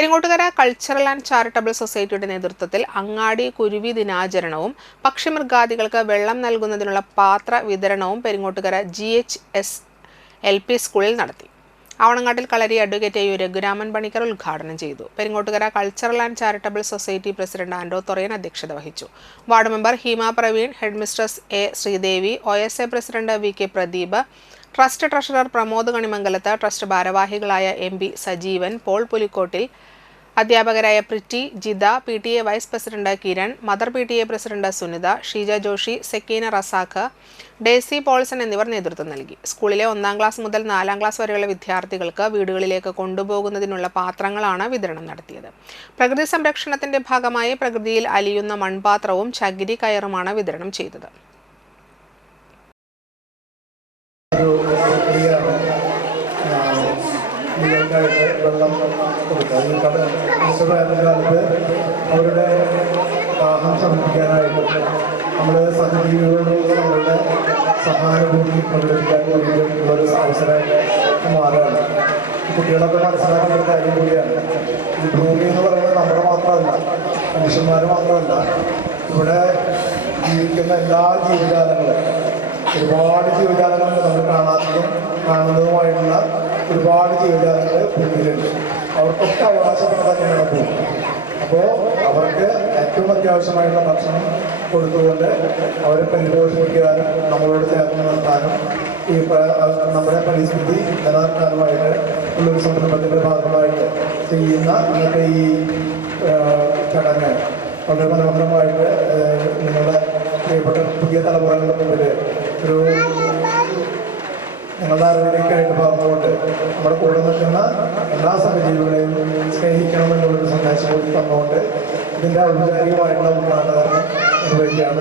Peringottukara cultural and charitable സൊസൈറ്റിയുടെ നേതൃത്വത്തിൽ അങ്ങാടി കുരുവി ദിനാചരണവും പക്ഷിമൃഗാദികൾക്ക് വെള്ളം നൽകുന്നതിനുള്ള പാത്ര വിതരണവും പെരിങ്ങോട്ടുകര GHS-LP സ്കൂളിൽ നടത്തി. ആവണങ്ങാട്ടിൽ കളരി അഡ്വക്കേറ്റ് യു രഘുരാമൻ പണിക്കർ ഉദ്ഘാടനം ചെയ്തു. Peringottukara cultural and charitable society president Anto Thorayan അധ്യക്ഷത വഹിച്ചു. Ward member Heema Praveen, head mistress A. Sreedevi, OSA president VK Pradeep, trust treasurer Pramod Kanimangalath, trust ഭാരവാഹികളായ MP സജീവൻ, പോൾ പുലിക്കോട്ടിൽ, അധ്യാപകരായ Pritty, Jitha, PTA vice president Kiran, mother PTA president Sunitha, Sheeja Joshy, Sakeena Razak, Daisy Paulson എന്നിവർ നേതൃത്വം നൽകി. സ്കൂളിലെ 1ാം ക്ലാസ് മുതൽ 4ാം ക്ലാസ് വരെയുള്ള വിദ്യാർത്ഥികൾക്ക് വീടുകളിലേക്ക് കൊണ്ടുപോകുന്നതിനുള്ള പാത്രങ്ങളാണ് വിതരണം നടത്തിയത്. പ്രകൃതി സംരക്ഷണത്തിന്റെ ഭാഗമായി പ്രകൃതിയിൽ അലിയുന്ന മൺപാത്രവും ചകിരി കയറുമാണ് വിതരണം ചെയ്തത്. വെള്ളം കൊടുക്കുക. കാലത്ത് അവരുടെ ദാഹം ശമിപ്പിക്കാനായിട്ട് നമ്മൾ സഹജീവികളോട് നമ്മളുടെ സഹാനുഭൂതി പ്രകടിപ്പിക്കാൻ വേണ്ടിയിട്ടുള്ളൊരു അവസരമായിട്ട് മാറുകയാണ്. കുട്ടികളൊക്കെ മനസ്സിലാക്കുന്ന ഒരു കാര്യം കൂടിയാണ്. ഈ ഭൂമി എന്ന് പറയുന്നത് നമ്മുടെ മാത്രമല്ല, മനുഷ്യന്മാർ മാത്രമല്ല, ഇവിടെ ജീവിക്കുന്ന എല്ലാ ജീവജാലങ്ങളും, ഒരുപാട് ജീവജാലങ്ങൾ നമ്മൾ കാണുന്നതുമായിട്ടുള്ള ഒരുപാട് ജീവജാലങ്ങൾ ഭൂമിയിലുണ്ട്. അവർക്കൊക്കെ അവകാശപ്പെട്ട തന്നെയാണ് ഭൂമി. അപ്പോൾ അവർക്ക് ഏറ്റവും അത്യാവശ്യമായിട്ടുള്ള ഭക്ഷണം കൊടുത്തുകൊണ്ട് അവരെ പരിപോഷിപ്പിക്കാനും നമ്മളോട് ചേർന്ന് നിർത്താനും ഈ നമ്മുടെ പരിസ്ഥിതി നിലനിർത്താനുമായിട്ട് ഉള്ളൊരു സംരംഭത്തിൻ്റെ ഭാഗമായിട്ട് ചെയ്യുന്ന ഇന്നത്തെ ഈ ചടങ്ങ് വളരെ മനോഹരമായിട്ട് നിങ്ങളുടെ പ്രിയപ്പെട്ട പുതിയ തലമുറകളുടെ മുമ്പിൽ ഒരു നിങ്ങളുടെ അറിവിലേക്കായിട്ട് പറഞ്ഞുകൊണ്ട് നമ്മുടെ കൂടെ നിൽക്കുന്ന എല്ലാ സഹജീവികളെയും സ്നേഹിക്കണമെന്നുള്ളൊരു സന്ദേശം കൂടി തന്നുകൊണ്ട് ഇതിൻ്റെ ഔപചാരികമായിട്ടുള്ള ഉദ്ഘാടനം നിർവഹിക്കുകയാണ്.